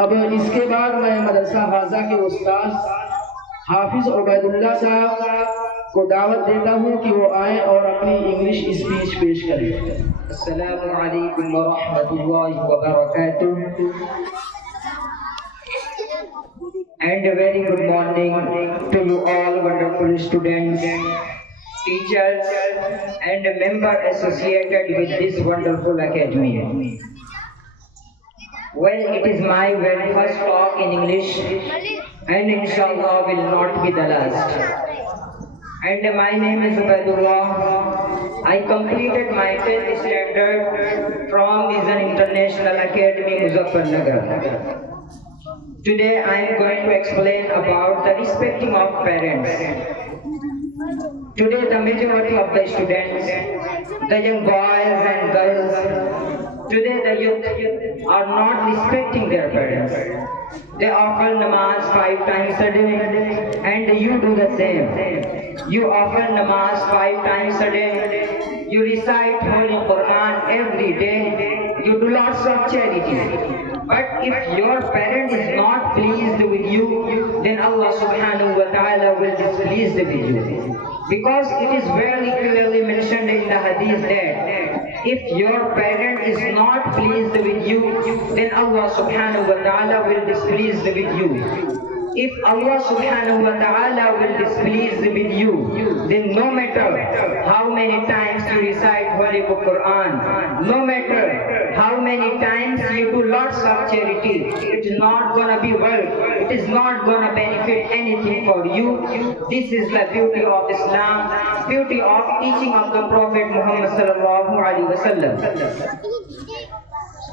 अब इसके बाद मैं मदरसा हाजा के उस्ताद हाफिज उबैदुल्लाह साहब को दावत देता हूँ कि वो आए और अपनी इंग्लिश स्पीच पेश करें। अस्सलामु अलैकुम व रहमतुल्लाहि व बरकातुहू। And a very good morning to you all wonderful students, teachers and members associated with this wonderful academy. Well, it is my very first talk in English and inshallah will not be the last. And my name is Ubedullah. I completed my 10th standard from Nizam International Academy, Muzaffarnagar. Today I am going to explain about the respecting of parents. Today the majority of the students, the young boys and girls, today the youth are not respecting their parents. They offer namaz 5 times a day and you do the same. You offer namaz 5 times a day. You recite Holy Quran every day. You do lots of charity. But if your parent is not pleased with you, then Allah subhanahu wa ta'ala will be displeased with you. Because it is very clearly mentioned in the hadith that if your parent is not pleased with you, then Allah subhanahu wa ta'ala will be displeased with you. If Allah subhanahu wa ta'ala will displease with you, then no matter how many times you recite Holy Quran, no matter how many times you do lots of charity, it is not gonna be worth, it is not gonna benefit anything for you. This is the beauty of Islam, beauty of teaching of the Prophet Muhammad sallallahu alaihi wasallam.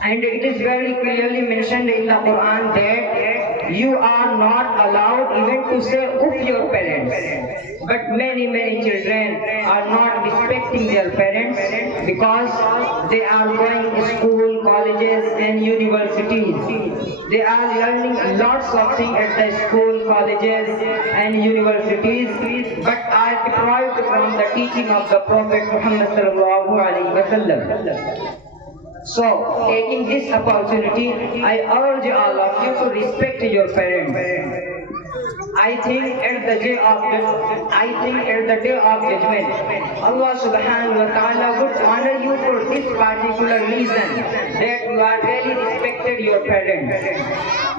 And it is very clearly mentioned in the Quran that you are not allowed even to say of your parents. But many children are not respecting their parents because they are going to school, colleges and universities. They are learning lots of things at the school, colleges and universities, but are deprived from the teaching of the Prophet Muhammad sallallahu alaihi wasallam. So, taking this opportunity, I urge all of you to respect your parents. I think at the day of judgment, Allah subhanahu wa ta'ala would honor you for this particular reason, that you are really respected your parents.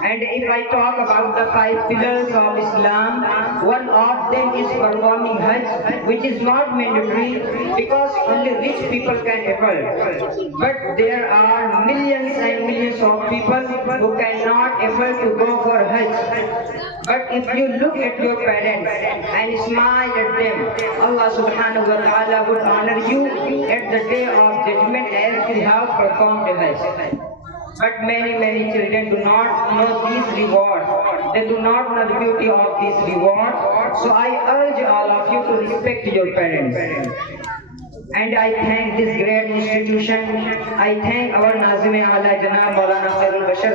And if I talk about the 5 pillars of Islam, one of them is performing Hajj, which is not mandatory because only rich people can afford. But there are millions and millions of people who cannot afford to go for Hajj. But if you look at your parents and smile at them, Allah subhanahu wa ta'ala would honor you at the day of judgment as you have performed Hajj. But many children do not know these rewards. They do not know the beauty of this reward. So I urge all of you to respect your parents. And I thank this great institution. I thank our Nazim AALA Janab MAULANA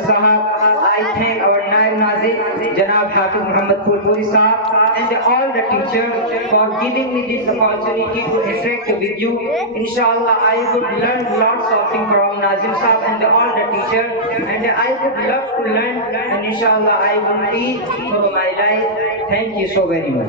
Sahab. I thank our Nazim Janab Hafiz Phoolpur Sahab and all the teachers for giving me this opportunity to interact with you. Inshallah, I would learn lots of things from Nazim Sahab and all the teachers, and I would love to learn, and inshallah I will teach for my life. Thank you so very much.